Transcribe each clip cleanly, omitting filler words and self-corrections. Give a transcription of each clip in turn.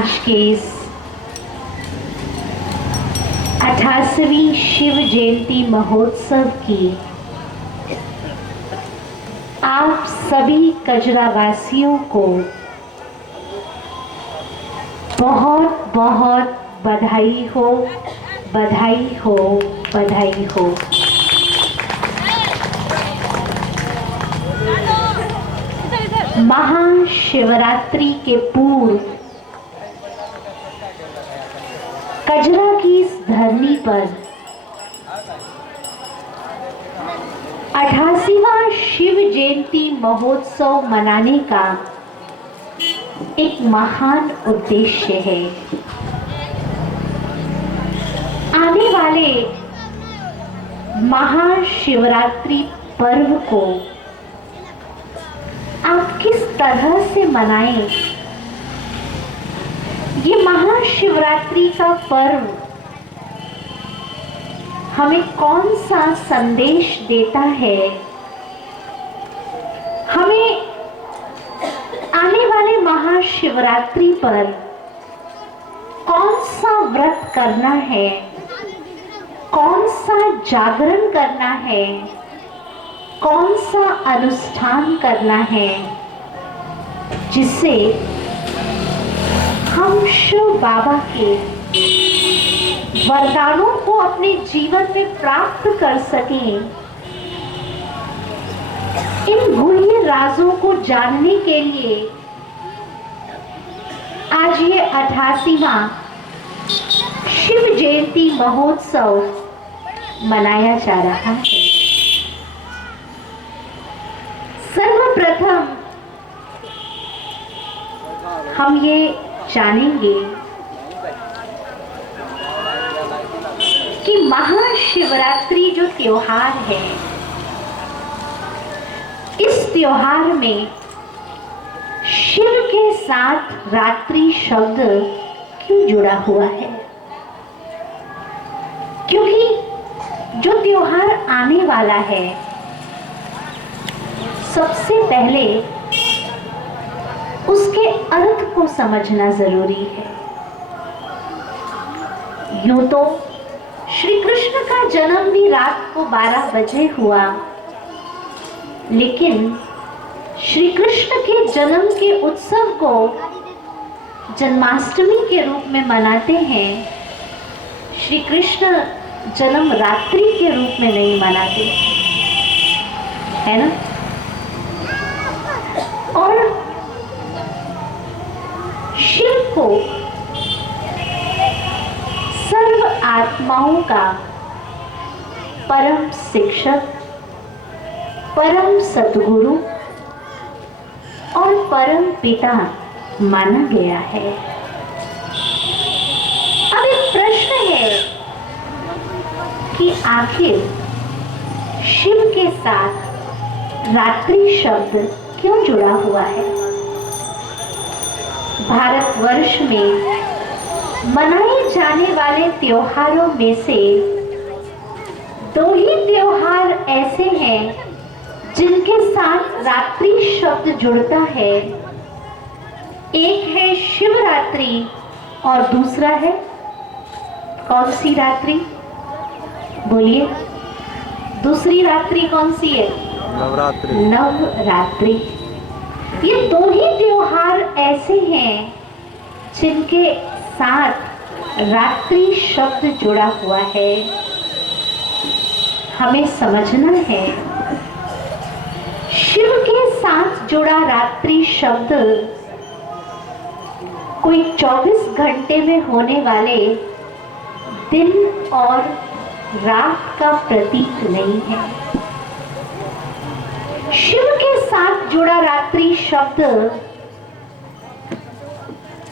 आज के इस 88वीं शिव जयंती महोत्सव की आप सभी कजरा वासियों को बहुत बहुत बधाई हो, बधाई हो, बधाई हो। महाशिवरात्रि के पूर्व कजरा की इस धरनी पर 88वां शिव जयंती महोत्सव मनाने का एक महान उद्देश्य है। आने वाले महाशिवरात्रि पर्व को आप किस तरह से मनाएं? ये महाशिवरात्रि का पर्व हमें कौन सा संदेश देता है? हमें आने वाले महाशिवरात्रि पर कौन सा व्रत करना है, कौन सा जागरण करना है, कौन सा अनुष्ठान करना है, जिससे हम शिव बाबा के वरदानों को अपने जीवन में प्राप्त कर सकें। इन गूढ़ राजों को जानने के लिए आज ये 88वां शिव जयंती महोत्सव मनाया जा रहा है। सर्वप्रथम हम ये जानेंगे कि महाशिवरात्रि जो त्योहार है, इस त्योहार में शिव के साथ रात्रि शब्द क्यों जुड़ा हुआ है? क्योंकि जो त्योहार आने वाला है, सबसे पहले उसके अर्थ को समझना जरूरी है। यूं तो श्री कृष्ण का जन्म भी रात को 12 बजे हुआ, लेकिन श्री कृष्ण के जन्म के उत्सव को जन्माष्टमी के रूप में मनाते हैं। श्री कृष्ण जन्म रात्रि के रूप में नहीं मनाते, है ना? और शिव को सर्व आत्माओं का परम शिक्षक, परम सद्गुरु और परम पिता माना गया है। अब एक प्रश्न है कि आखिर शिव के साथ रात्रि शब्द क्यों जुड़ा हुआ है? भारतवर्ष में मनाए जाने वाले त्योहारों में से 2 ही त्योहार ऐसे हैं जिनके साथ रात्रि शब्द जुड़ता है। एक है शिवरात्रि और दूसरा है कौन सी रात्रि? बोलिए, दूसरी रात्रि कौन सी है? नवरात्रि। नवरात्रि। ये 2 ही त्योहार ऐसे हैं जिनके साथ रात्रि शब्द जुड़ा हुआ है। हमें समझना है, शिव के साथ जुड़ा रात्रि शब्द कोई 24 घंटे में होने वाले दिन और रात का प्रतीक नहीं है। शिव के साथ जुड़ा रात्रि शब्द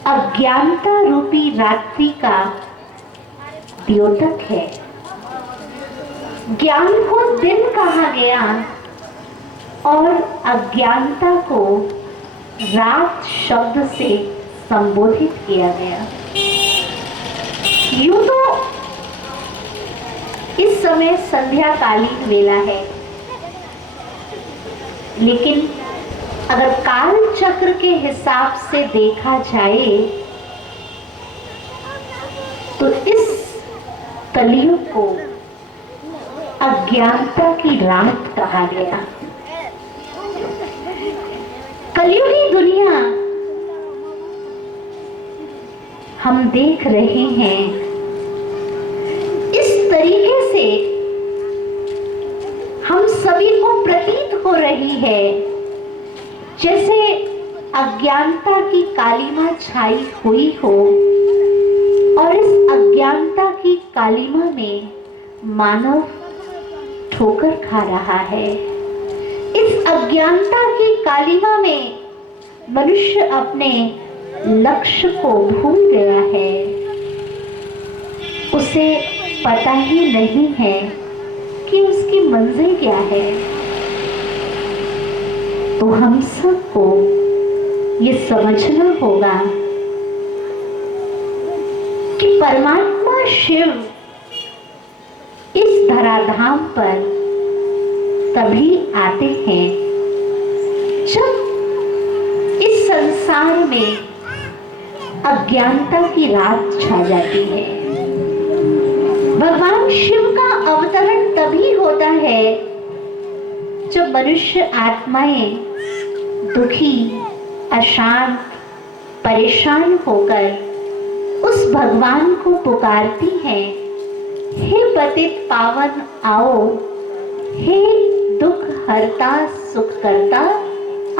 अज्ञानता रूपी रात्रि का द्योतक है। ज्ञान को दिन कहा गया और अज्ञानता को रात शब्द से संबोधित किया गया। यूं तो इस समय संध्या कालीन वेला है, लेकिन अगर काल चक्र के हिसाब से देखा जाए कलयुग को अज्ञानता की रात कहा गया। कलयुगी दुनिया हम देख रहे हैं इस तरीके से हम सभी को प्रतीत हो रही है जैसे अज्ञानता की कालिमा छाई हुई हो, और इस अज्ञानता की कालिमा में मानव ठोकर खा रहा है। इस अज्ञानता की कालिमा में मनुष्य अपने लक्ष्य को भूल गया है। उसे पता ही नहीं है कि उसकी मंजिल क्या है। तो हम सबको ये समझना होगा कि परमात्मा शिव इस धराधाम पर तभी आते हैं जब इस संसार में अज्ञानता की रात छा जाती है। भगवान शिव का अवतरण तभी होता है जब मनुष्य आत्माएं दुखी, अशांत, परेशान होकर उस भगवान को पुकारती हैं, हे पतित पावन आओ, हे दुख हरता सुख करता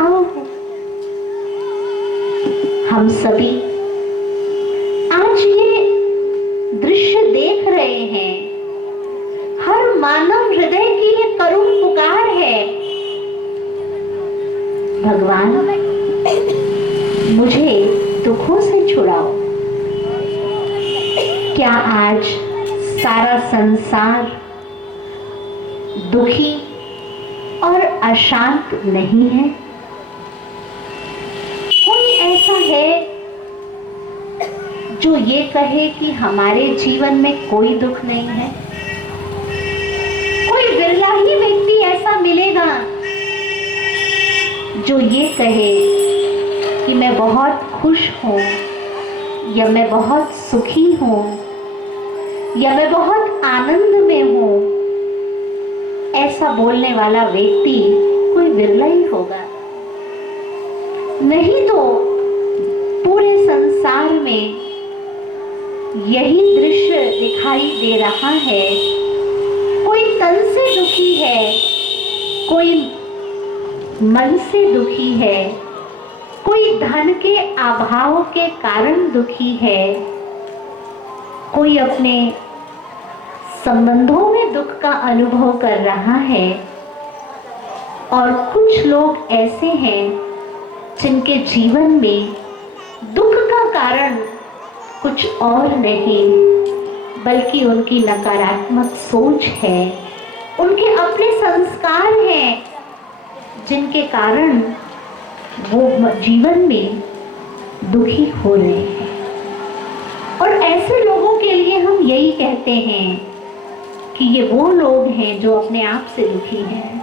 आओ। हम सभी आज ये दृश्य देख रहे हैं। हर मानव हृदय की ये करुण पुकार है, भगवान मुझे दुखों से छुड़ाओ। क्या आज सारा संसार दुखी और अशांत नहीं है? कोई ऐसा है जो ये कहे कि हमारे जीवन में कोई दुख नहीं है? कोई बिरला ही व्यक्ति ऐसा मिलेगा जो ये कहे कि मैं बहुत खुश हूं, या मैं बहुत सुखी हूं, या मैं बहुत आनंद में हूं। ऐसा बोलने वाला व्यक्ति कोई बिरला ही होगा। नहीं तो पूरे संसार में यही दृश्य दिखाई दे रहा है। कोई तन से दुखी है, कोई मन से दुखी है, कोई धन के अभाव के कारण दुखी है, कोई अपने संबंधों में दुख का अनुभव कर रहा है, और कुछ लोग ऐसे हैं जिनके जीवन में दुख का कारण कुछ और नहीं बल्कि उनकी नकारात्मक सोच है, उनके अपने संस्कार हैं जिनके कारण वो जीवन में दुखी हो रहे हैं। और ऐसे लोगों के लिए हम यही कहते हैं कि ये वो लोग हैं जो अपने आप से दुखी हैं।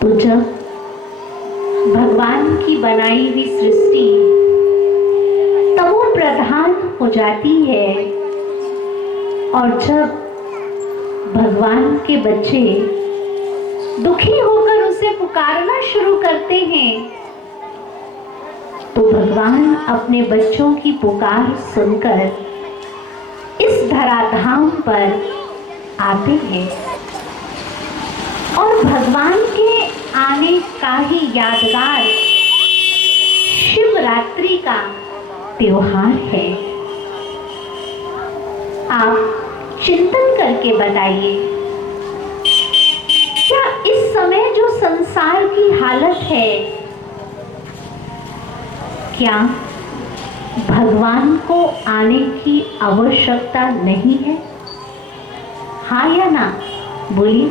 तो जब भगवान की बनाई हुई सृष्टि तमो प्रधान हो जाती है, और जब भगवान के बच्चे दुखी होकर उसे पुकारना शुरू करते हैं, तो भगवान अपने बच्चों की पुकार सुनकर इस धराधाम पर आते हैं। और भगवान के आने का ही यादगार शिवरात्रि का त्योहार है। आप चिंतन करके बताइए, क्या इस समय जो संसार की हालत है, क्या भगवान को आने की आवश्यकता नहीं है? हाँ या ना बोलिए।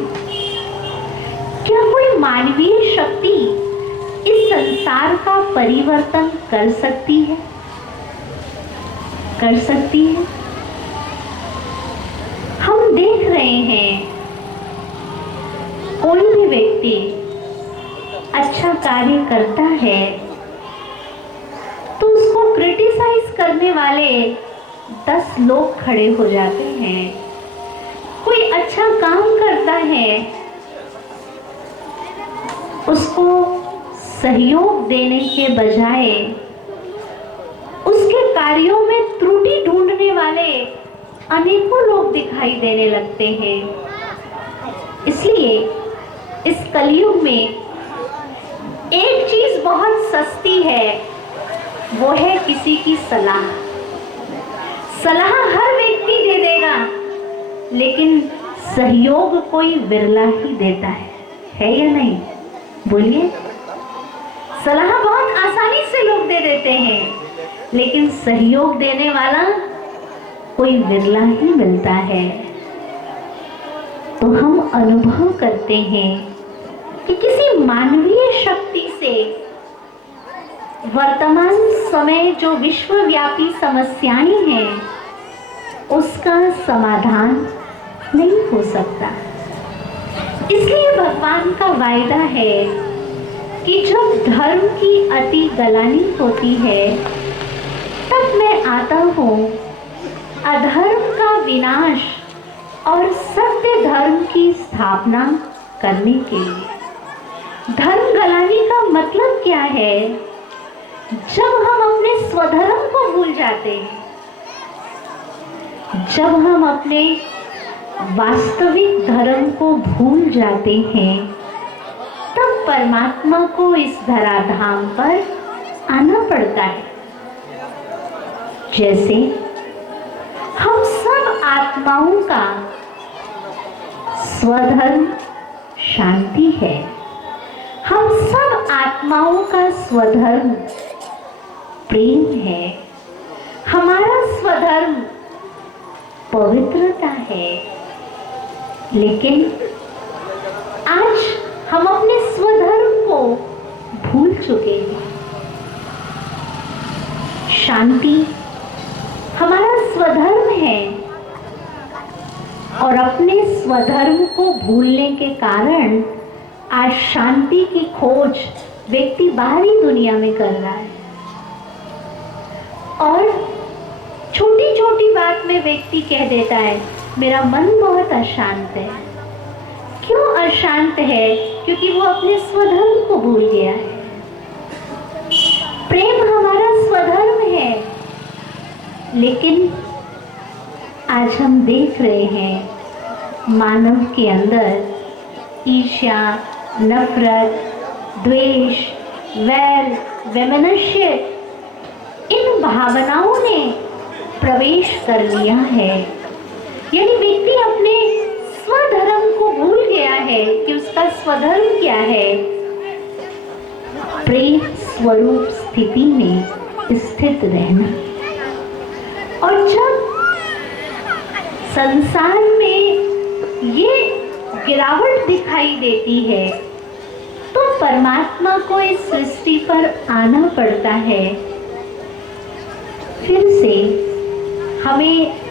क्या कोई मानवीय शक्ति इस संसार का परिवर्तन कर सकती है? कर सकती है। हम देख रहे हैं कोई भी व्यक्ति अच्छा कार्य करता है तो उसको क्रिटिसाइज करने वाले 10 लोग खड़े हो जाते हैं। कोई अच्छा काम करता है, उसको सहयोग देने के बजाय उसके कार्यों में त्रुटि ढूंढने वाले अनेकों लोग दिखाई देने लगते हैं। इसलिए इस कलयुग में एक चीज बहुत सस्ती है, वो है किसी की सलाह। सलाह हर व्यक्ति दे देगा, लेकिन सहयोग कोई विरला ही देता है या नहीं? बोलिए। सलाह बहुत आसानी से लोग दे देते हैं, लेकिन सहयोग देने वाला कोई विरला ही मिलता है। तो हम अनुभव करते हैं कि किसी मानवीय शक्ति से वर्तमान समय जो विश्वव्यापी समस्याएं हैं, उसका समाधान नहीं हो सकता। इसलिए भगवान का वायदा है कि जब धर्म की अति गलानी होती है, तब मैं आता हूँ अधर्म का विनाश और सत्य धर्म की स्थापना करने के लिए। धर्म गलानी का मतलब क्या है? जब हम अपने स्वधर्म को भूल जाते हैं, जब हम अपने वास्तविक धर्म को भूल जाते हैं, तब परमात्मा को इस धराधाम पर आना पड़ता है। जैसे हम सब आत्माओं का स्वधर्म शांति है, हम सब आत्माओं का स्वधर्म प्रेम है, हमारा स्वधर्म पवित्रता है। लेकिन आज हम अपने स्वधर्म को भूल चुके हैं। शांति हमारा स्वधर्म है, और अपने स्वधर्म को भूलने के कारण आज शांति की खोज व्यक्ति बाहरी दुनिया में कर रहा है। और छोटी छोटी बात में व्यक्ति कह देता है, मेरा मन बहुत अशांत है। क्यों अशांत है? क्योंकि वो अपने स्वधर्म को भूल गया है। प्रेम हमारा स्वधर्म है, लेकिन आज हम देख रहे हैं मानव के अंदर ईर्ष्या, नफरत, द्वेष, वैर, वैमनस्य, इन भावनाओं ने प्रवेश कर लिया है। यानी व्यक्ति अपने स्वधर्म को भूल गया है कि उसका स्वधर्म क्या है। प्रेम स्वरूप स्थिति में स्थित रहना। और जब संसार में ये गिरावट दिखाई देती है, तो परमात्मा को इस सृष्टि पर आना पड़ता है। फिर से हमें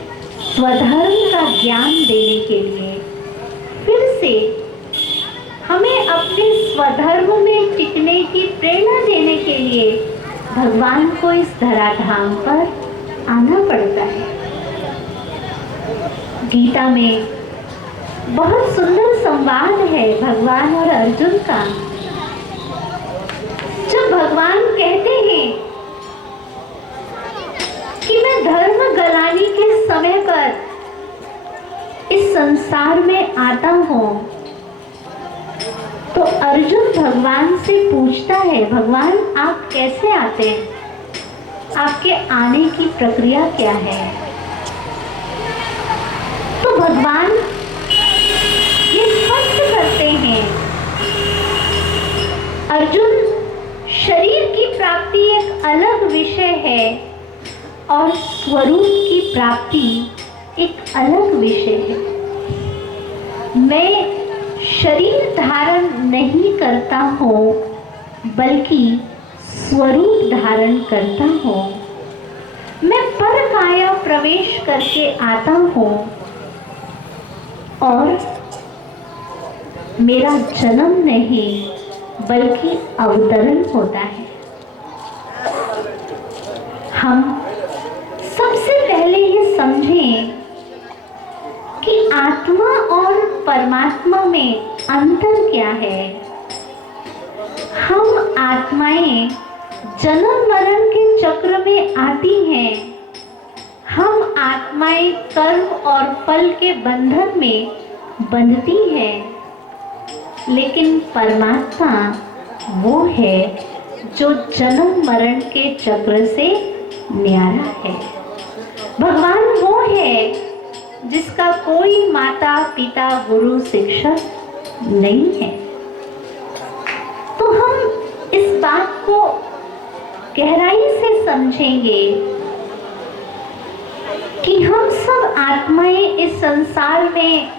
स्वधर्म का ज्ञान देने के लिए, फिर से हमें अपने स्वधर्म में टिकने की प्रेरणा देने के लिए भगवान को इस धराधाम पर आना पड़ता है। गीता में बहुत सुंदर संवाद है भगवान और अर्जुन का। जब भगवान कहते हैं कि मैं धर्म गलानी के समय पर इस संसार में आता हूं, तो अर्जुन भगवान से पूछता है, भगवान आप कैसे आते हैं? आपके आने की प्रक्रिया क्या है? तो भगवान ये स्पष्ट करते हैं, अर्जुन, शरीर की प्राप्ति एक अलग विषय है और स्वरूप की प्राप्ति एक अलग विषय है। मैं शरीर धारण नहीं करता हूँ, बल्कि स्वरूप धारण करता हूँ। मैं पर काया प्रवेश करके आता हूँ और मेरा जन्म नहीं बल्कि अवतरण होता है। हम सबसे पहले परमात्मा में अंतर क्या है? हम आत्माएं जन्म मरण के चक्र में आती हैं। हम आत्माएं कर्म और फल के बंधन में बंधती हैं, लेकिन परमात्मा वो है जो जन्म मरण के चक्र से न्यारा है। भगवान वो है जिसका कोई माता पिता गुरु शिक्षक नहीं है। तो हम इस बात को गहराई से समझेंगे कि हम सब आत्माएं इस संसार में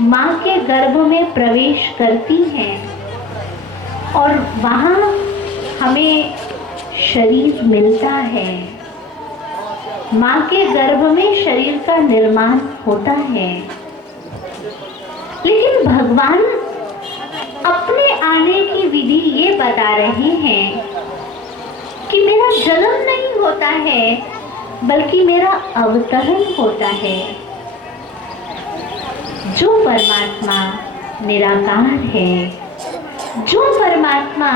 माँ के गर्भ में प्रवेश करती हैं और वहाँ हमें शरीर मिलता है। माँ के गर्भ में शरीर का निर्माण होता है, लेकिन भगवान अपने आने की विधि ये बता रहे हैं कि मेरा जन्म नहीं होता है, बल्कि मेरा अवतरण होता है। जो परमात्मा निराकार है, जो परमात्मा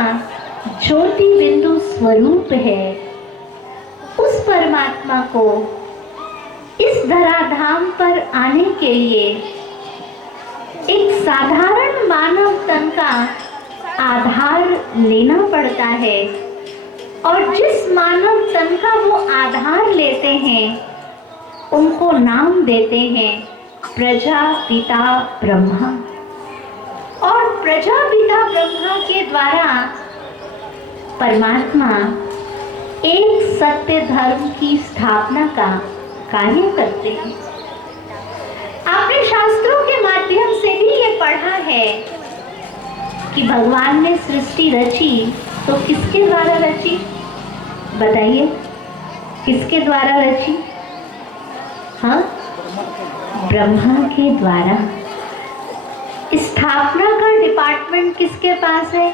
ज्योति बिंदु स्वरूप है, उस परमात्मा को इस धराधाम पर आने के लिए एक साधारण मानव तन का आधार लेना पड़ता है, और जिस मानव तन का वो आधार लेते हैं उनको नाम देते हैं प्रजापिता ब्रह्मा। और प्रजापिता ब्रह्मा के द्वारा परमात्मा एक सत्य धर्म की स्थापना का कार्य करते हैं। आपने शास्त्रों के माध्यम से भी ये पढ़ा है कि भगवान ने सृष्टि रची तो किसके द्वारा रची? बताइए, किसके द्वारा रची? हाँ, ब्रह्मा के द्वारा। स्थापना का डिपार्टमेंट किसके पास है?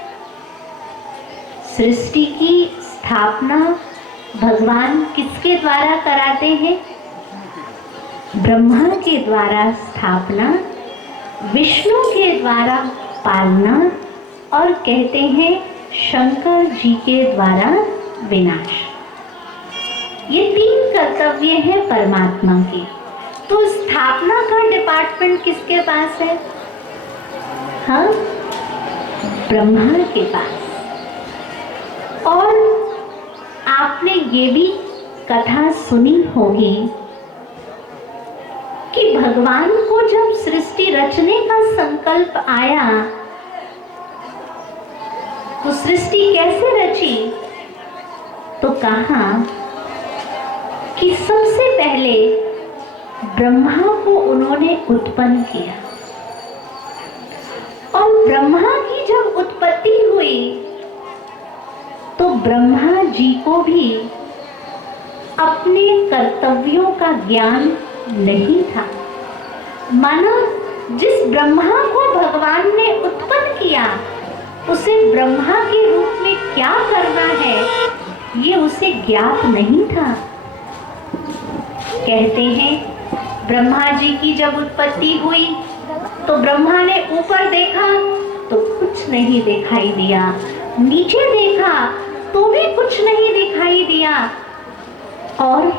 सृष्टि की स्थापना भगवान किसके द्वारा कराते हैं? ब्रह्मा के द्वारा स्थापना, विष्णु के द्वारा पालना, और कहते हैं शंकर जी के द्वारा विनाश। ये तीन कर्तव्य हैं परमात्मा के। तो स्थापना का डिपार्टमेंट किसके पास है? हाँ, ब्रह्मा के पास। और आपने ये भी कथा सुनी होगी कि भगवान को जब सृष्टि रचने का संकल्प आया तो सृष्टि कैसे रची? तो कहा कि सबसे पहले ब्रह्मा को उन्होंने उत्पन्न किया, और ब्रह्मा की जब उत्पत्ति हुई तो ब्रह्मा जी को भी अपने कर्तव्यों का ज्ञान नहीं था। माना जिस ब्रह्मा को भगवान ने उत्पन्न किया उसे ब्रह्मा के रूप में क्या करना है ये उसे ज्ञात नहीं था। कहते हैं ब्रह्मा जी की जब उत्पत्ति हुई तो ब्रह्मा ने ऊपर देखा तो कुछ नहीं दिखाई दिया, नीचे देखा तो भी कुछ नहीं दिखाई दिया, और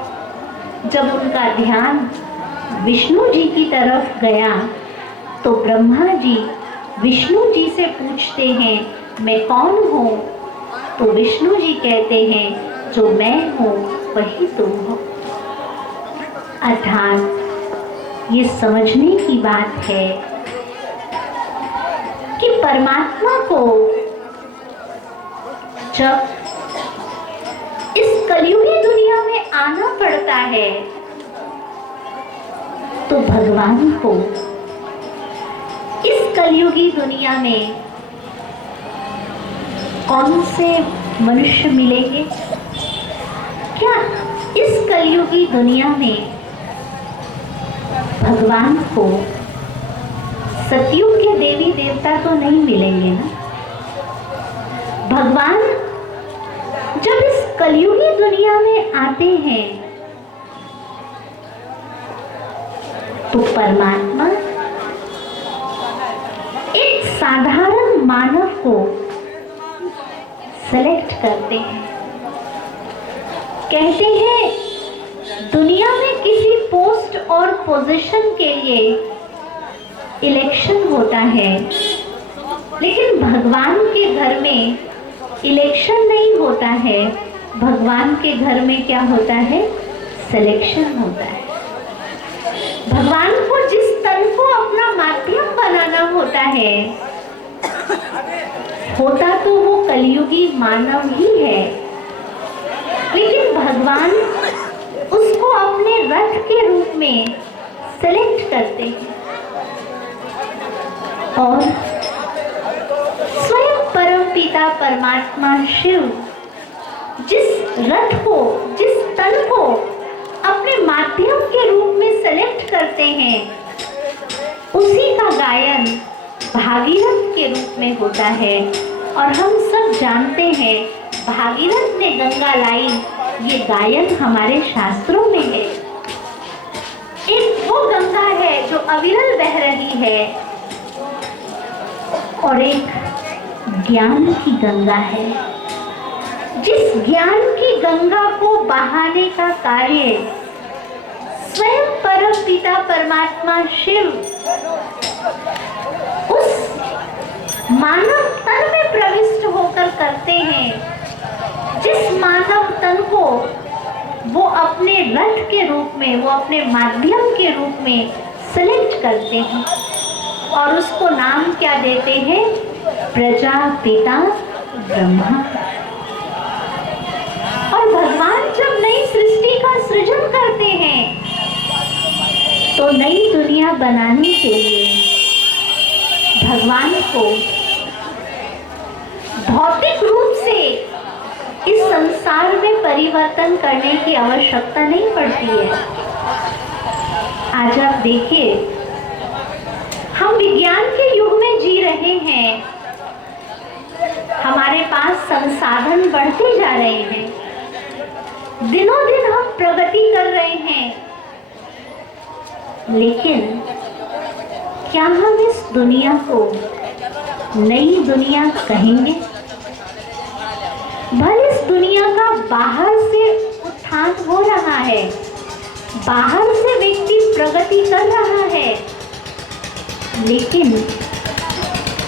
जब उनका ध्यान विष्णु जी की तरफ गया तो ब्रह्मा जी विष्णु जी से पूछते हैं मैं कौन हूँ? तो विष्णु जी कहते हैं जो मैं हूँ वही तुम हो। अर्थात ये समझने की बात है कि परमात्मा को जब इस कलयुगी दुनिया में आना पड़ता है तो भगवान को इस कलयुगी दुनिया में कौन से मनुष्य मिलेंगे? क्या इस कलयुगी दुनिया में भगवान को सतयुग के देवी देवता तो नहीं मिलेंगे ना? भगवान जब इस कलयुगी दुनिया में आते हैं तो परमात्मा साधारण मानव को सेलेक्ट करते हैं। कहते हैं दुनिया में किसी पोस्ट और पोजीशन के लिए इलेक्शन होता है, लेकिन भगवान के घर में इलेक्शन नहीं होता है। भगवान के घर में क्या होता है? सिलेक्शन होता है। भगवान को जिस तन को अपना माध्यम बनाना होता है, होता तो वो कलयुगी मानव ही है, लेकिन भगवान उसको अपने रथ के रूप में सेलेक्ट करते हैं और स्वयं परमपिता परमात्मा शिव जिस रथ को, जिस तन को अपने माध्यम के रूप में सेलेक्ट करते हैं, उसी का गायन भागीरथ के रूप में होता है। और हम सब जानते हैं भागीरथ ने गंगा लाई, ये गायन हमारे शास्त्रों में है। एक वो गंगा है जो अविरल बह रही है और एक ज्ञान की गंगा है। जिस ज्ञान की गंगा को बहाने का कार्य स्वयं परम पिता परमात्मा शिव उस मानव तन में प्रविष्ट होकर करते हैं, जिस मानव तन को वो अपने रथ के रूप में, वो अपने माध्यम के रूप में सेलेक्ट करते हैं और उसको नाम क्या देते हैं? प्रजापिता ब्रह्मा। और भगवान जब नई सृष्टि का सृजन करते हैं तो नई दुनिया बनाने के लिए भगवान को भौतिक रूप से इस संसार में परिवर्तन करने की आवश्यकता नहीं पड़ती है। आज आप देखिए, हम विज्ञान के युग में जी रहे हैं, हमारे पास संसाधन बढ़ते जा रहे हैं, दिनों दिन हम प्रगति कर रहे हैं, लेकिन क्या हम इस दुनिया को नई दुनिया कहेंगे? भले इस दुनिया का बाहर से उत्थान हो रहा है, बाहर से व्यक्ति प्रगति कर रहा है, लेकिन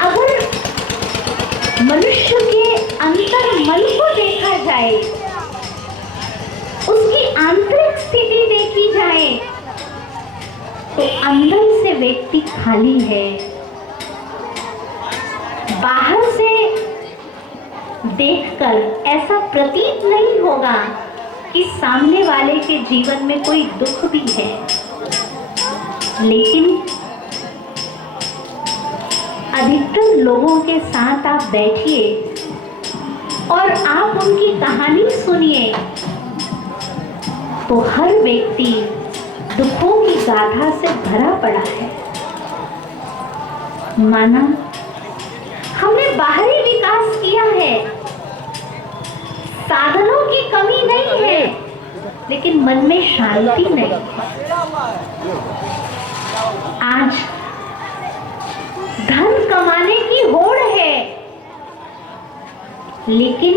अगर मनुष्य के अंतर मन को देखा जाए, उसकी आंतरिक स्थिति देखी जाए, तो अंदर से व्यक्ति खाली है। बाहर से देखकर ऐसा प्रतीत नहीं होगा कि सामने वाले के जीवन में कोई दुख भी है, लेकिन अधिकतर लोगों के साथ आप बैठिए और आप उनकी कहानी सुनिए, तो हर व्यक्ति दुखों की गाथा से भरा पड़ा है। माना हमने बाहरी विकास किया है, साधनों की कमी नहीं है, लेकिन मन में शांति नहीं। आज धन कमाने की होड़ है, लेकिन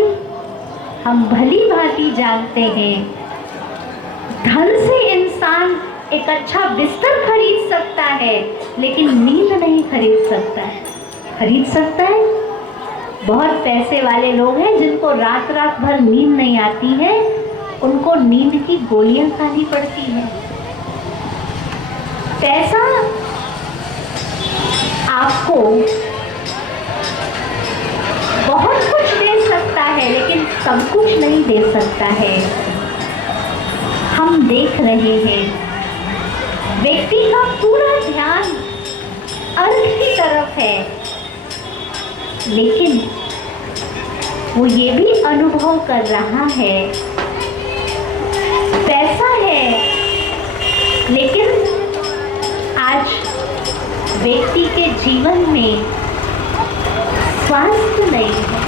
हम भली भांति जानते हैं धन से इंसान एक अच्छा बिस्तर खरीद सकता है, लेकिन नींद नहीं खरीद सकता है। खरीद सकता है? बहुत पैसे वाले लोग हैं जिनको रात रात भर नींद नहीं आती है, उनको नींद की गोलियां खानी पड़ती है। पैसा आपको बहुत कुछ दे सकता है, लेकिन सब कुछ नहीं दे सकता है। हम देख रहे हैं व्यक्ति का पूरा ध्यान अर्थ की तरफ है, लेकिन वो ये भी अनुभव कर रहा है पैसा है, लेकिन आज व्यक्ति के जीवन में स्वास्थ्य नहीं है।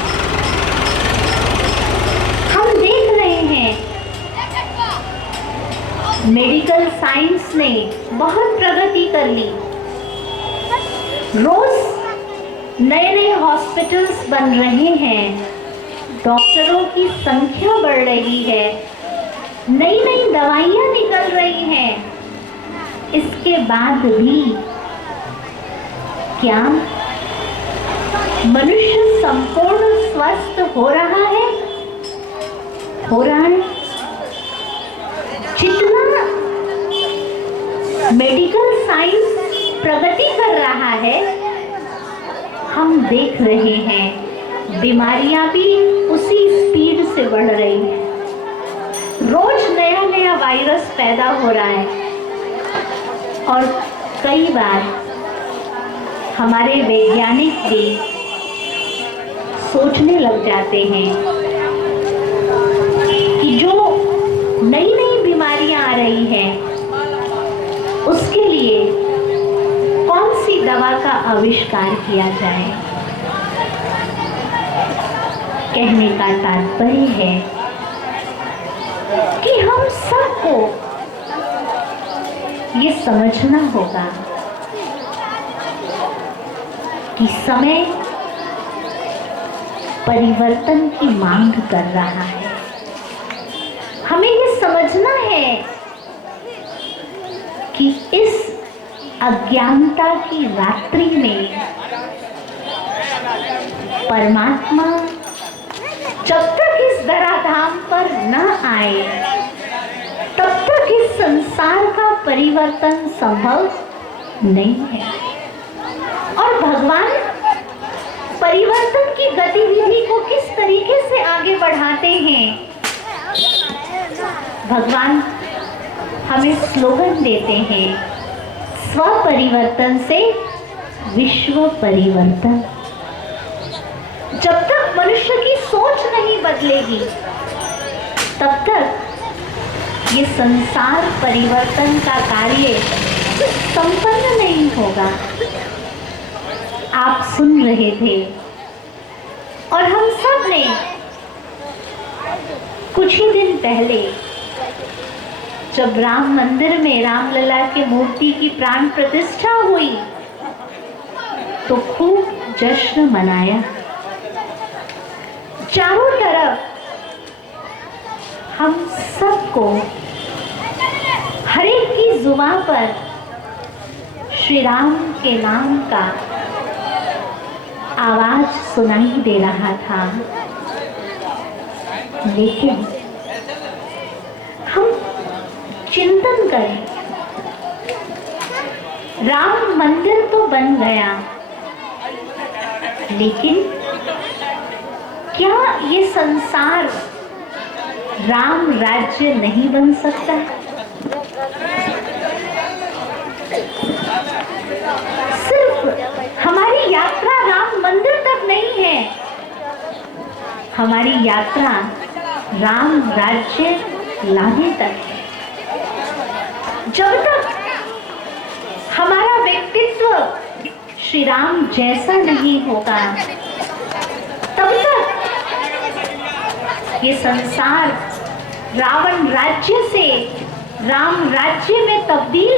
हम देख रहे हैं मेडिकल साइंस ने बहुत प्रगति कर ली। रोज नए नए हॉस्पिटल्स बन रहे हैं, डॉक्टरों की संख्या बढ़ रही है, नई नई दवाइयाँ निकल रही हैं, इसके बाद भी क्या मनुष्य संपूर्ण स्वस्थ हो रहा है? हो रहा है। जितना मेडिकल साइंस प्रगति कर रहा है, हम देख रहे हैं बीमारियां भी उसी स्पीड से बढ़ रही हैं। रोज नया नया वायरस पैदा हो रहा है और कई बार हमारे वैज्ञानिक भी सोचने लग जाते हैं कि जो नई नई बीमारियां आ रही हैं उसके लिए कौन सी दवा का आविष्कार किया जाए। कहने का तात्पर्य है कि हम सबको ये समझना होगा कि समय परिवर्तन की मांग कर रहा है। हमें ये समझना है कि इस अज्ञानता की रात्रि में परमात्मा जब तक इस धराधाम पर न आए तब तक इस संसार का परिवर्तन संभव नहीं है। और भगवान परिवर्तन की गतिविधि को किस तरीके से आगे बढ़ाते हैं? भगवान हमें स्लोगन देते हैं, स्व परिवर्तन से विश्व परिवर्तन। जब तक मनुष्य की सोच नहीं बदलेगी तब तक ये संसार परिवर्तन का कार्य संपन्न नहीं होगा। आप सुन रहे थे और हम सब ने कुछ ही दिन पहले जब राम मंदिर में रामलला की मूर्ति की प्राण प्रतिष्ठा हुई तो खूब जश्न मनाया। चारों तरफ हम सबको हर एक की जुबान पर श्री राम के नाम का आवाज सुनाई दे रहा था। लेकिन हम चिंतन करें, राम मंदिर तो बन गया, लेकिन क्या ये संसार राम राज्य नहीं बन सकता? सिर्फ हमारी यात्रा राम मंदिर तक नहीं है, हमारी यात्रा राम राज्य लाने तक है। जब तक हमारा व्यक्तित्व श्री राम जैसा नहीं होगा तब तक ये संसार रावण राज्य से राम राज्य में तब्दील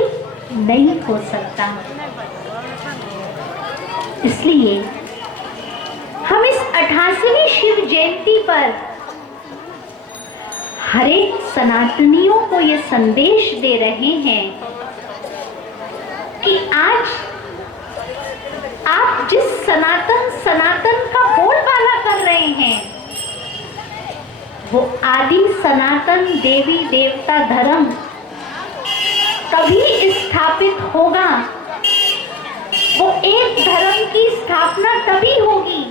नहीं हो सकता। इसलिए हम इस 88वीं शिव जयंती पर हर एक सनातनियों को ये संदेश दे रहे हैं कि आज आप जिस सनातन का बोलबाला कर रहे हैं वो आदि सनातन देवी देवता धर्म तभी स्थापित होगा, वो एक धर्म की स्थापना तभी होगी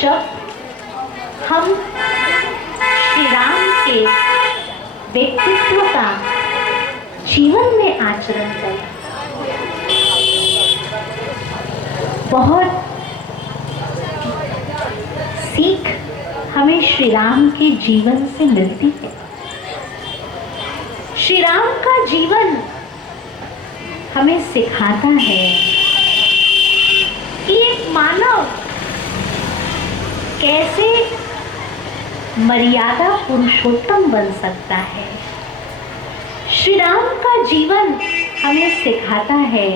जब हम श्री राम के व्यक्तित्व का जीवन में आचरण करें। बहुत सीख हमें श्री राम के जीवन से मिलती है। श्री राम का जीवन हमें सिखाता है कि एक मानव कैसे मर्यादा पुरुषोत्तम बन सकता है। श्री राम का जीवन हमें सिखाता है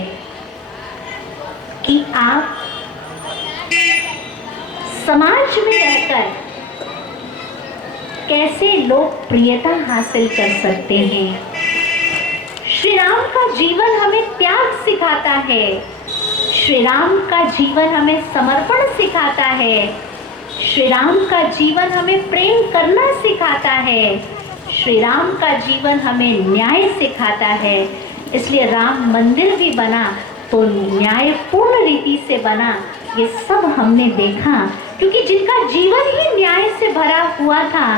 कि आप समाज में रहकर कैसे लोकप्रियता हासिल कर सकते हैं। श्री राम का जीवन हमें त्याग सिखाता है, श्री राम का जीवन हमें समर्पण सिखाता है, श्री राम का जीवन हमें प्रेम करना सिखाता है, श्री राम का जीवन हमें न्याय सिखाता है। इसलिए राम मंदिर भी बना तो न्यायपूर्ण रीति से बना। ये सब हमने देखा, क्योंकि जिनका जीवन ही न्याय से भरा हुआ था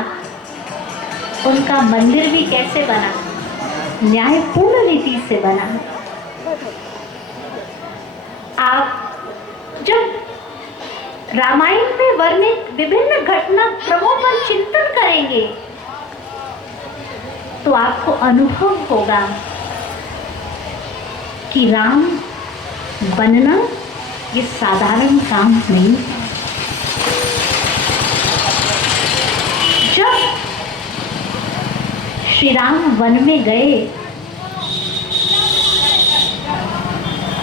उनका मंदिर भी कैसे बना, न्यायपूर्ण रीति से बना। आप जब रामायण में वर्णित विभिन्न घटनाक्रमों पर चिंतन करेंगे तो आपको अनुभव होगा कि राम बनना ये साधारण काम नहीं है। जब श्री राम वन में गए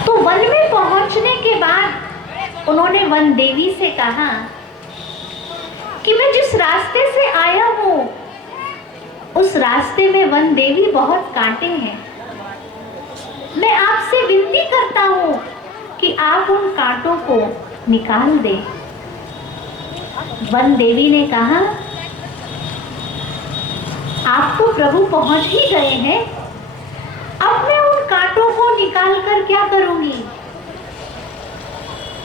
तो वन में पहुंचने के बाद उन्होंने वन देवी से कहा कि मैं जिस रास्ते से आया हूं उस रास्ते में वन देवी बहुत कांटे हैं। मैं आपसे विनती करता हूं कि आप उन कांटों को निकाल दें। वन देवी ने कहा, आप तो प्रभु पहुंच ही गए हैं, अब मैं उन कांटों को निकाल कर क्या करूंगी।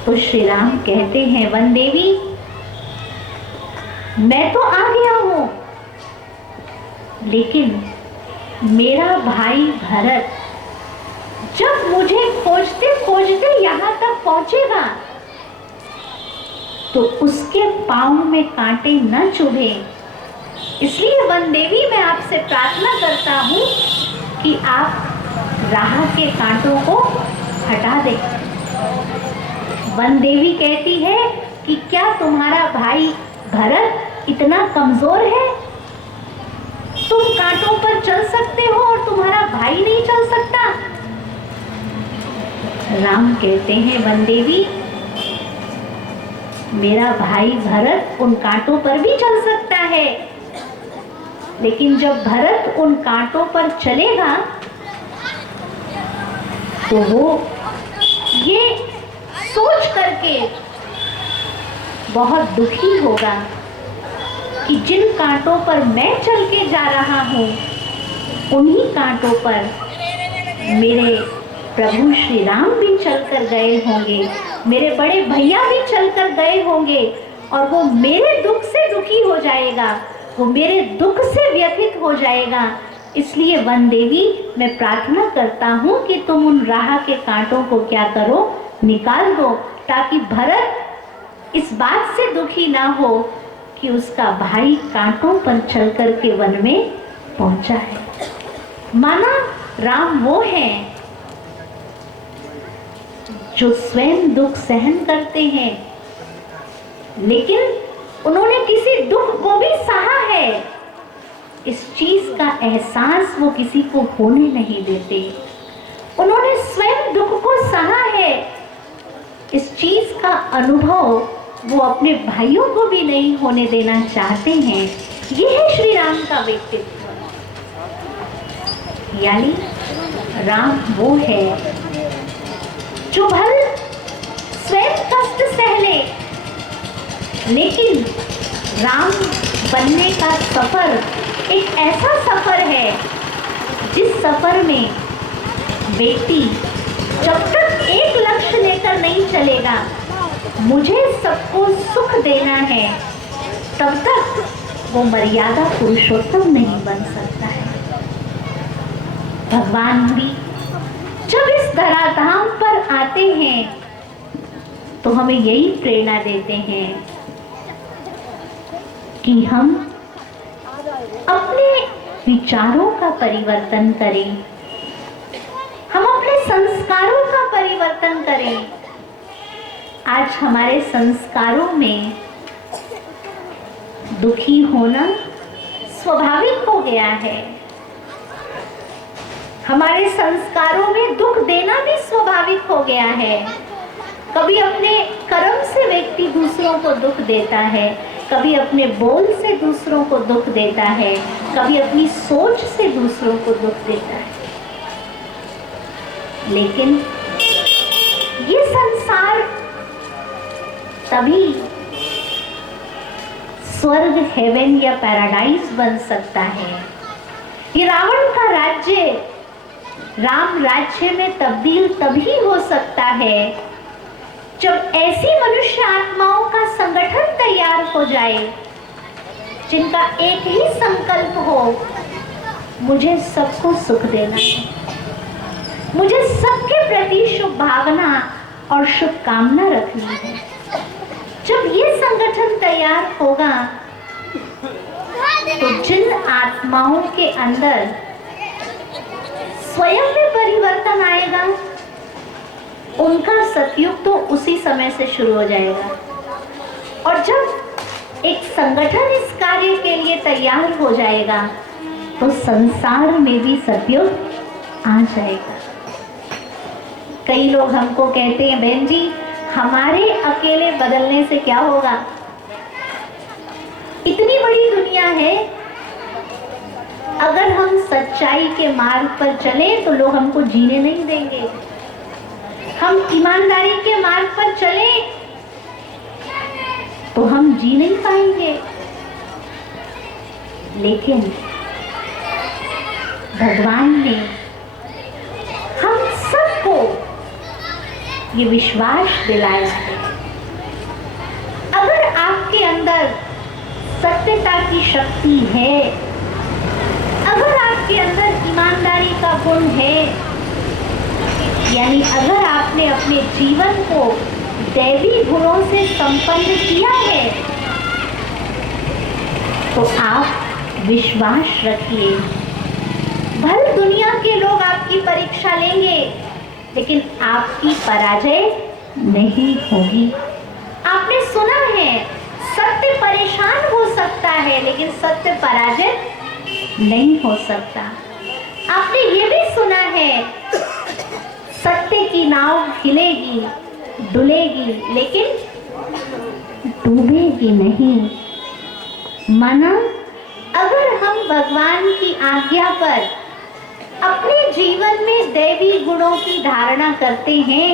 तो श्री राम कहते हैं, वन देवी मैं तो आ गया हूं, लेकिन मेरा भाई भरत जब मुझे खोजते खोजते यहां तक पहुंचेगा तो उसके पांव में कांटे न चुभे। इसलिए वन देवी मैं आपसे प्रार्थना करता हूं कि आप राह के कांटों को हटा दें। वन देवी कहती है कि क्या तुम्हारा भाई भरत इतना कमजोर है, तुम कांटों पर चल सकते हो और तुम्हारा भाई नहीं चल सकता। राम कहते हैं, वन देवी मेरा भाई भरत उन कांटों पर भी चल सकता है, लेकिन जब भरत उन कांटों पर चलेगा तो वो ये सोच करके बहुत दुखी होगा कि जिन कांटों पर मैं चल के जा रहा हूं उन्हीं कांटों पर मेरे प्रभु श्री राम भी चलकर गए होंगे, मेरे बड़े भैया भी चलकर गए होंगे और वो मेरे दुख से दुखी हो जाएगा, वो मेरे दुख से व्यथित हो जाएगा। इसलिए वन देवी मैं प्रार्थना करता हूँ कि तुम उन राह के कांटों को क्या करो, निकाल दो, ताकि भरत इस बात से दुखी ना हो कि उसका भाई कांटों पर चल कर के वन में पहुंचा है। माना राम वो हैं जो स्वयं दुख सहन करते हैं, लेकिन उन्होंने किसी दुख को भी सहा है, इस चीज का एहसास वो किसी को होने नहीं देते। उन्होंने स्वयं दुख को सहा है, इस चीज का अनुभव वो अपने भाइयों को भी नहीं होने देना चाहते हैं। ये है श्री राम का व्यक्तित्व। यानी राम वो है जो भल स्वयं कष्ट सह ले, लेकिन राम बनने का सफर एक ऐसा सफर है जिस सफर में व्यक्ति जब तक एक लक्ष्य लेकर नहीं चलेगा, मुझे सबको सुख देना है, तब तक वो मर्यादा पुरुषोत्तम नहीं बन सकता है। भगवान भी जब इस धराधाम पर आते हैं तो हमें यही प्रेरणा देते हैं कि हम अपने विचारों का परिवर्तन करें, हम अपने संस्कारों का परिवर्तन करें। आज हमारे संस्कारों में दुखी होना स्वाभाविक हो गया है, हमारे संस्कारों में दुख देना भी स्वाभाविक हो गया है। कभी अपने कर्म से व्यक्ति दूसरों को दुख देता है, कभी अपने बोल से दूसरों को दुख देता है, कभी अपनी सोच से दूसरों को दुख देता है। लेकिन ये संसार तभी स्वर्ग, हेवन या पैराडाइज बन सकता है। ये रावण का राज्य राम राज्य में तब्दील तभी हो सकता है जब ऐसी मनुष्य आत्माओं का संगठन तैयार हो जाए जिनका एक ही संकल्प हो, मुझे सबको सुख देना है, मुझे सबके प्रति शुभ भावना और शुभकामना रखनी है। जब ये संगठन तैयार होगा तो जिन आत्माओं के अंदर स्वयं में परिवर्तन आएगा, उनका सतयुग तो उसी समय से शुरू हो जाएगा। और जब एक संगठन इस कार्य के लिए तैयार हो जाएगा तो संसार में भी सतयुग आ जाएगा। कई लोग हमको कहते हैं, बहन जी हमारे अकेले बदलने से क्या होगा, इतनी बड़ी दुनिया है, अगर हम सच्चाई के मार्ग पर चले तो लोग हमको जीने नहीं देंगे, हम ईमानदारी के मार्ग पर चले तो हम जी नहीं पाएंगे। लेकिन भगवान ने हम सबको ये विश्वास दिलाया है, अगर आपके अंदर सत्यता की शक्ति है, अगर आपके अंदर ईमानदारी का गुण है, यानी अगर आपने अपने जीवन को दैवी गुणों से संपन्न किया है, तो आप विश्वास रखिए, भले दुनिया के लोग आपकी परीक्षा लेंगे लेकिन आपकी पराजय नहीं होगी। आपने सुना है सत्य परेशान हो सकता है लेकिन सत्य पराजित नहीं हो सकता। आपने ये भी सुना है सत्य की नाव हिलेगी, डुलेगी लेकिन डूबेगी नहीं। माना अगर हम भगवान की आज्ञा पर अपने जीवन में दैवी गुणों की धारणा करते हैं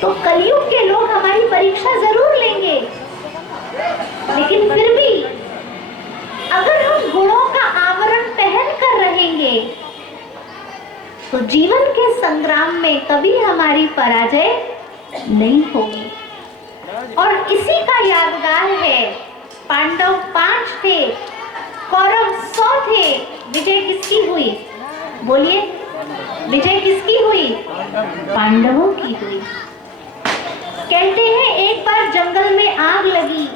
तो कलयुग के लोग हमारी परीक्षा जरूर लेंगे, लेकिन फिर भी अगर हम गुणों का आवरण पहन कर रहेंगे तो जीवन के संग्राम में कभी हमारी पराजय नहीं होगी। और इसी का यादगार है, पांडव 5 थे, कौरव 100 थे, विजय किसकी हुई? बोलिए, विजय किसकी हुई? पांडवों की हुई। कहते हैं एक बार जंगल में आग लगी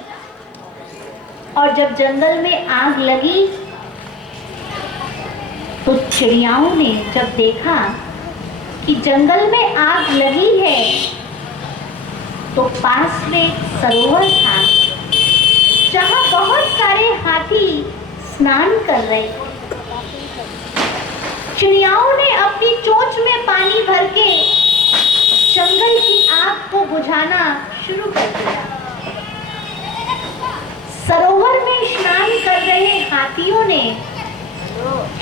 और जब जंगल में आग लगी तो चिड़ियाओं ने जब देखा कि जंगल में आग लगी है तो पास में एक सरोवर था जहां बहुत सारे हाथी स्नान कर रहे थे। चिड़ियाओं ने अपनी चोंच में पानी भर के जंगल की आग को बुझाना शुरू कर दिया। सरोवर में स्नान कर रहे हाथियों ने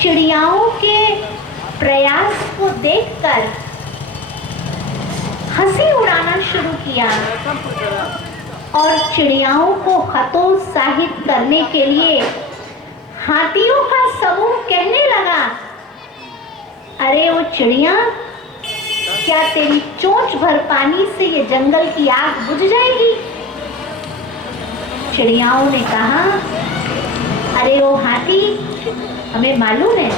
चिड़ियाओं के प्रयास को देखकर हंसी उड़ाना शुरू किया और चिड़ियाओं को हतोत्साहित करने के लिए हाथियों का समूह कहने लगा, अरे वो चिड़िया, क्या तेरी चोंच भर पानी से ये जंगल की आग बुझ जाएगी? चिड़ियाओं ने कहा, अरे वो हाथी, हमें मालूम है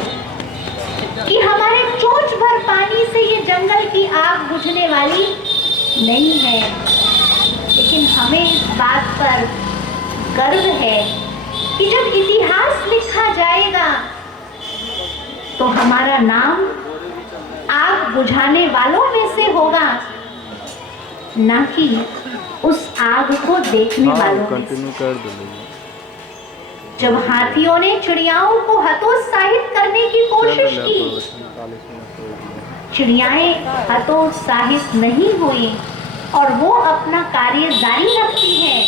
कि हमारे चोंच भर पानी से ये जंगल की आग बुझने वाली नहीं है, लेकिन हमें इस बात पर गर्व है कि जब इतिहास लिखा जाएगा तो हमारा नाम आग बुझाने वालों में से होगा, ना कि उस आग को देखने वालों में से। जब हाथियों ने चिड़ियाओं को हतोत्साहित करने की कोशिश की, चिड़ियाएं हतोत्साहित नहीं हुई और वो अपना कार्य जारी रखती हैं,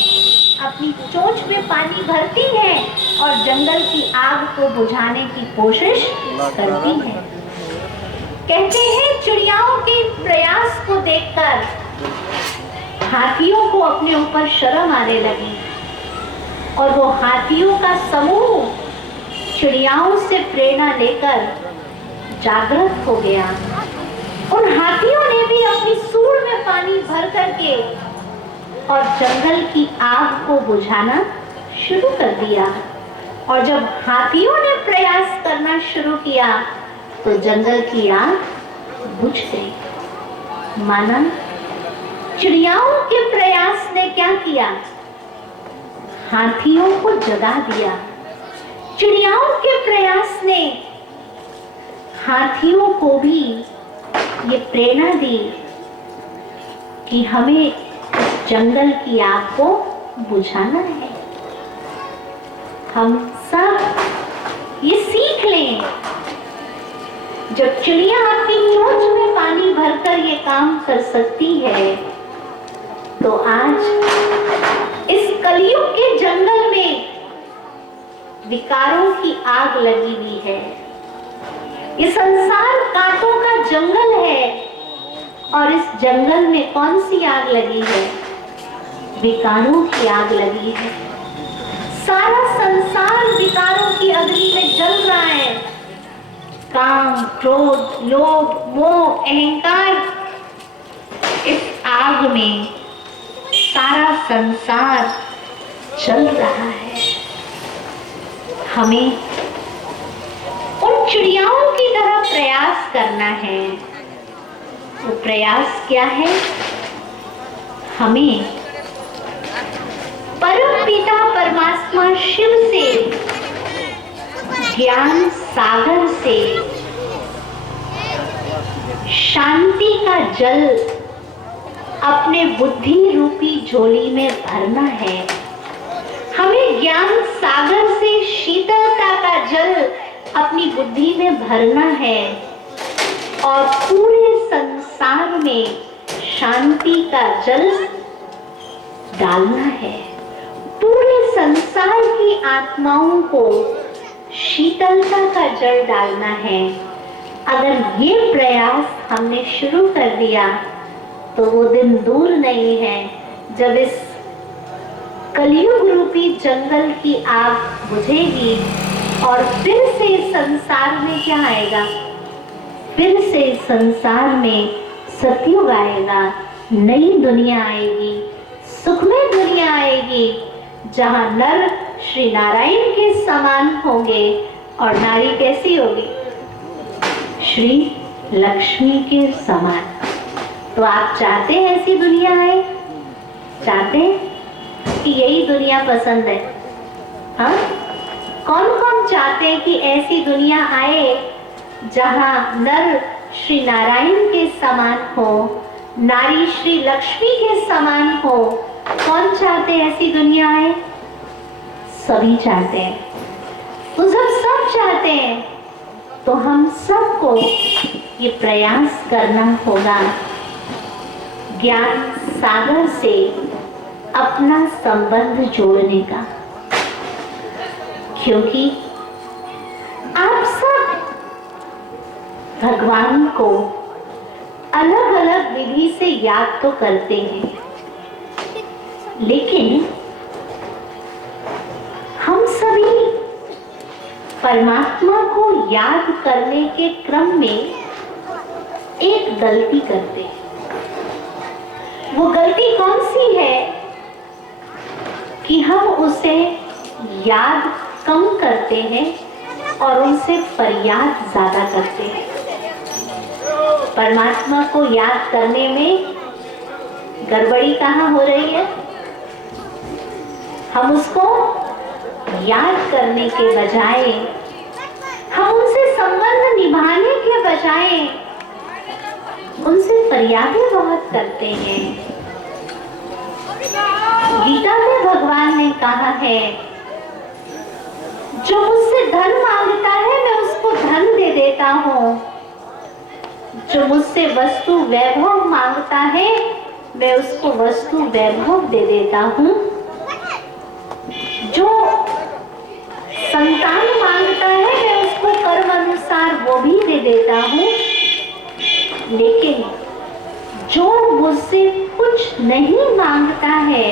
अपनी चोंच में पानी भरती हैं और जंगल की आग को बुझाने की कोशिश करती हैं। कहते हैं चिड़ियाओं के प्रयास को देखकर हाथियों को अपने ऊपर शर्म आने लगी और वो हाथियों का समूह चिड़ियाओं से प्रेरणा लेकर जागृत हो गया। उन हाथियों ने भी अपनी सूंड में पानी भर करके और जंगल की आग को बुझाना शुरू कर दिया। और जब हाथियों ने प्रयास करना शुरू किया तो जंगल की आग बुझ गई। माना चिड़ियाओं के प्रयास ने क्या किया? हाथियों को जगा दिया। चिड़ियाओं के प्रयास ने हाथियों को भी ये प्रेरणा दी कि हमें जंगल की आग को बुझाना है। हम सब ये सीख लें, जब चिड़िया अपनी चोंच में पानी भरकर ये काम कर सकती है तो आज इस कलयुग के जंगल में विकारों की आग लगी हुई है। ये संसार कांटों का जंगल है और इस जंगल में कौन सी आग लगी है? विकारों की आग लगी है। सारा संसार विकारों की अग्नि में जल रहा है। काम, क्रोध, लोभ, मोह, अहंकार, इस आग में सारा संसार जल रहा है। हमें उन चिड़ियाओं की तरह प्रयास करना है। वो प्रयास क्या है? हमें परम पिता परमात्मा शिव से, ज्ञान सागर से शांति का जल अपने बुद्धि रूपी झोली में भरना है। हमें ज्ञान सागर से शीतलता का जल अपनी बुद्धि में भरना है और पूरे संसार में शांति का जल डालना है। पूरे संसार की आत्माओं को शीतलता का जल डालना है। अगर ये प्रयास हमने शुरू कर दिया तो वो दिन दूर नहीं है जब इस कलयुग रूपी जंगल की आग बुझेगी और फिर से संसार में क्या आएगा? फिर से संसार में सतयुग आएगा, नई दुनिया आएगी, सुखमय दुनिया आएगी, जहां नर श्री नारायण के समान होंगे और नारी कैसी होगी? श्री लक्ष्मी के समान। तो आप चाहते हैं ऐसी दुनिया आए? चाहते हैं कि यही दुनिया पसंद है? हाँ, कौन कौन चाहते हैं कि ऐसी दुनिया आए जहां नर श्री नारायण के समान हो, नारी श्री लक्ष्मी के समान हो? कौन चाहते हैं ऐसी दुनिया आए? सभी चाहते हैं। तो जब सब चाहते हैं तो हम सबको ये प्रयास करना होगा ज्ञान सागर से अपना संबंध जोड़ने का, क्योंकि आप सब भगवान को अलग अलग विधि से याद तो करते हैं, लेकिन हम सभी परमात्मा को याद करने के क्रम में एक गलती करते हैं। वो गलती कौन सी है कि हम उसे याद कम करते हैं और उनसे फरियाद ज्यादा करते हैं। परमात्मा को याद करने में गड़बड़ी कहाँ हो रही है? हम उसको याद करने के बजाय, हम उनसे संबंध निभाने के बजाय उनसे फरियादें बहुत करते हैं। गीता में भगवान ने कहा है, जो मुझसे धन मांगता है मैं उसको धन दे देता हूँ, जो मुझसे वस्तु वैभव मांगता है मैं उसको वस्तु वैभव दे देता हूँ। जो संतान मांगता है मैं उसको कर्म अनुसार वो भी दे देता हूँ। लेकिन जो मुझसे कुछ नहीं मांगता है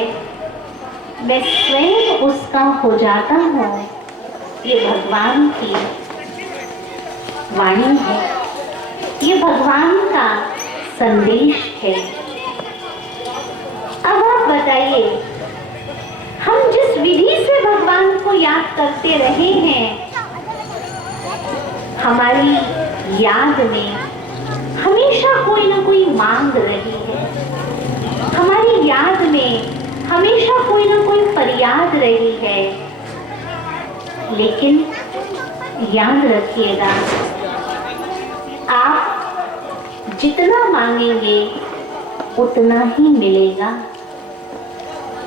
मैं स्वयं उसका हो जाता हूँ। ये भगवान की वाणी है, ये भगवान का संदेश है। अब आप बताइए, हम जिस विधि से भगवान को याद करते रहे हैं, हमारी याद में हमेशा कोई ना कोई मांग रही है, हमारी याद में हमेशा कोई ना कोई फरियाद रही है। लेकिन याद रखिएगा, आप जितना मांगेंगे उतना ही मिलेगा।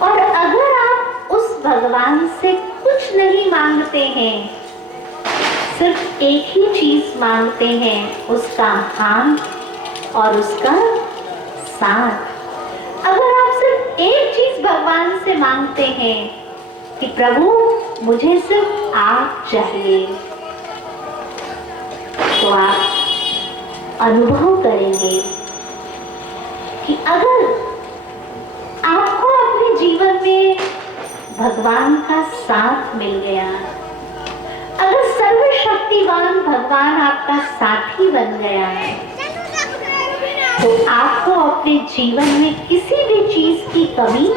और अगर आप उस भगवान से कुछ नहीं मांगते हैं, सिर्फ एक ही चीज मांगते हैं, उसका हाथ और उसका साथ। अगर आप सिर्फ एक चीज भगवान से मांगते हैं कि प्रभु मुझे सिर्फ आप चाहिए, तो आप अनुभव करेंगे कि अगर आपको अपने जीवन में भगवान का साथ मिल गया, अगर सर्वशक्तिवान भगवान आपका साथी बन गया है, तो आपको अपने जीवन में किसी भी चीज की कमी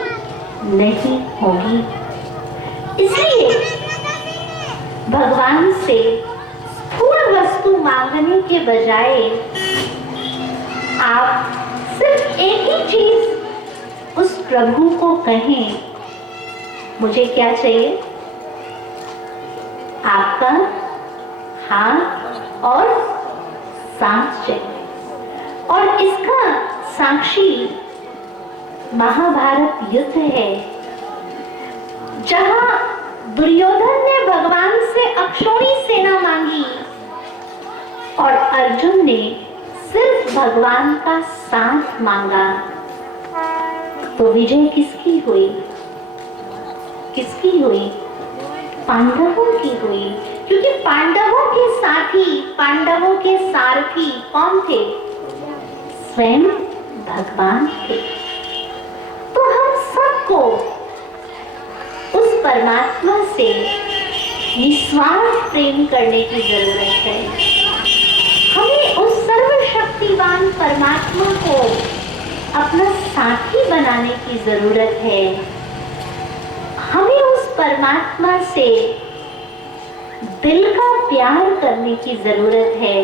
नहीं होगी। इसलिए भगवान से स्थूल वस्तु मांगने के बजाय आप सिर्फ एक ही चीज उस प्रभु को कहें, मुझे क्या चाहिए? आपका हाथ और सांस चाहिए। और इसका साक्षी महाभारत युद्ध है, जहां दुर्योधन ने भगवान से अक्षौणी सेना मांगी और अर्जुन ने सिर्फ भगवान का साथ मांगा। तो विजय किसकी हुई? किसकी हुई? पांडवों की हुई। क्योंकि पांडवों के साथी, पांडवों के सारथी कौन थे? स्वयं भगवान थे। तो हम सबको उस परमात्मा से निस्वार्थ प्रेम करने की जरूरत है। हमें उस सर्वशक्तिवान परमात्मा को अपना साथी बनाने की जरूरत है। हमें उस परमात्मा से दिल का प्यार करने की जरूरत है।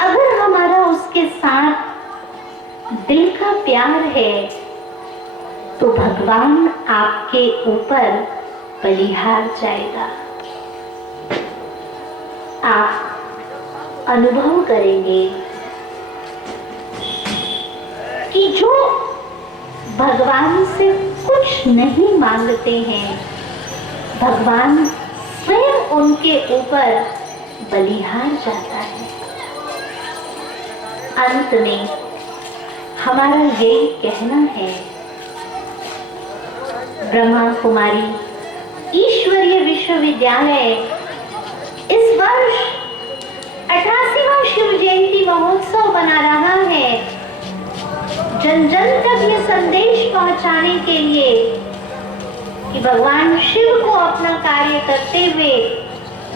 अगर हमारा उसके साथ दिल का प्यार है तो भगवान आपके ऊपर बलिहार जाएगा। आप अनुभव करेंगे कि जो भगवान से कुछ नहीं मांगते हैं, भगवान स्वयं उनके ऊपर बलिहार जाता है। अंत में हमारा यही कहना है, ब्रह्मा कुमारी ईश्वरीय विश्वविद्यालय इस वर्ष 88वां शिव जयंती महोत्सव मना रहा है, जन जन तक ये संदेश पहुंचाने के लिए कि भगवान शिव को अपना कार्य करते हुए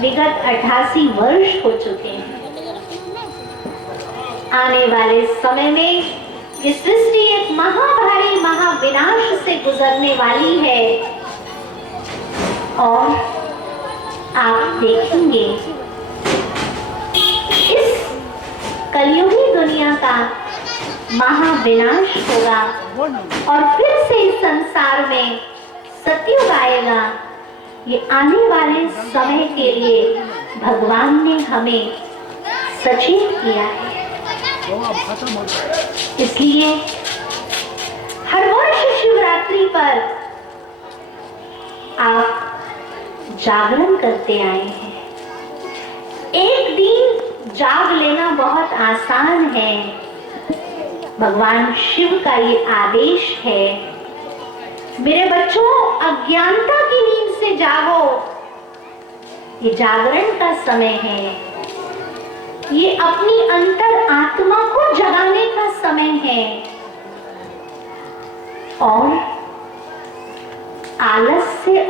विगत 88 वर्ष हो चुके हैं। आने वाले समय में ये सृष्टि एक महाभारी महाविनाश से गुजरने वाली है और आप देखेंगे इस कलयुगी दुनिया का महाविनाश होगा और फिर से इस संसार में सतयुग आएगा। ये आने वाले समय के लिए भगवान ने हमें सचेत किया है। इसलिए हर वर्ष शिवरात्रि पर आप जागरण करते आए हैं। एक दिन जाग लेना बहुत आसान है। भगवान शिव का ये आदेश है, मेरे बच्चों अज्ञानता की नींद से जागो। ये जागरण का समय है, ये अपनी अंतर आत्मा को जगाने का समय है। और आलस्य